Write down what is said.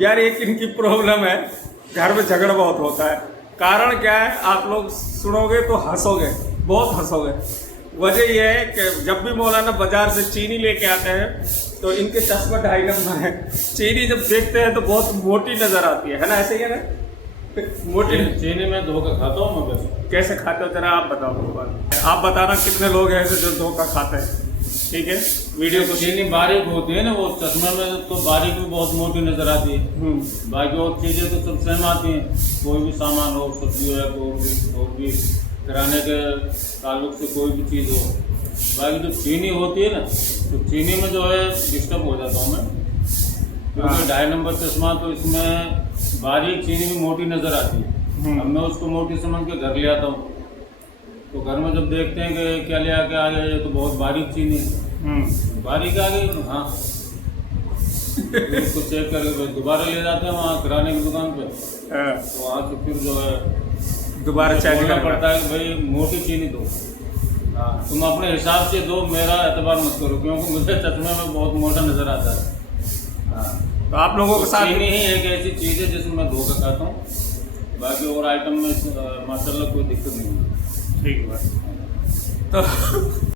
यार एक इनकी प्रॉब्लम है, घर में झगड़ा बहुत होता है। कारण क्या है, आप लोग सुनोगे तो हंसोगे, बहुत हंसोगे। वजह यह है कि जब भी मौलाना बाजार से चीनी लेके आते हैं तो इनके चश्मा 2.5 नंबर है। चीनी जब देखते हैं तो बहुत मोटी नजर आती है ना, ऐसे ही है ना? मोटी चीनी में धोखा खाता हूँ मैं। कैसे खाते हो जरा आप बताओ। आप बताना कितने लोग हैं ऐसे जो धोखा खाते हैं, ठीक है? वीडियो को चीनी बारीक होती है ना, वो चश्मे में तो बारीक भी बहुत मोटी नजर आती है। बाकी और चीजें तो सब सेम आती हैं। कोई भी सामान हो, सब्जी हो या कोई भी किराने के ताल्लुक से कोई भी चीज़ हो। बाकी जो चीनी होती है ना, तो चीनी में जो है डिस्टर्ब हो जाता हूँ मैं, क्योंकि 2.5 नंबर चश्मा तो इसमें बारीक चीनी भी मोटी नजर आती है। अब मैं उसको मोटी समझ के घर ले आता हूँ, तो घर में जब देखते हैं कि क्या ले आके आ गया, ये तो बहुत बारीक चीनी है। बारीक आ गई तो हाँ, फिर उसको चेक करके दोबारा ले जाते हैं वहाँ किराने की दुकान पे। तो वहाँ से फिर जो है दोबारा चेक बोलना करना पड़ता है कि भाई मोटी चीनी दो। हाँ, तुम अपने हिसाब से दो, मेरा एतबार मत करो, क्योंकि मुझे चश्मे में बहुत मोटा नजर आता है। हाँ, तो आप लोगों के साथ चीनी ही एक ऐसी चीज़ है जिसमें मैं धोखा खाता हूँ। बाकी और आइटम में माशाल्लाह कोई दिक्कत नहीं है। ठीक है तो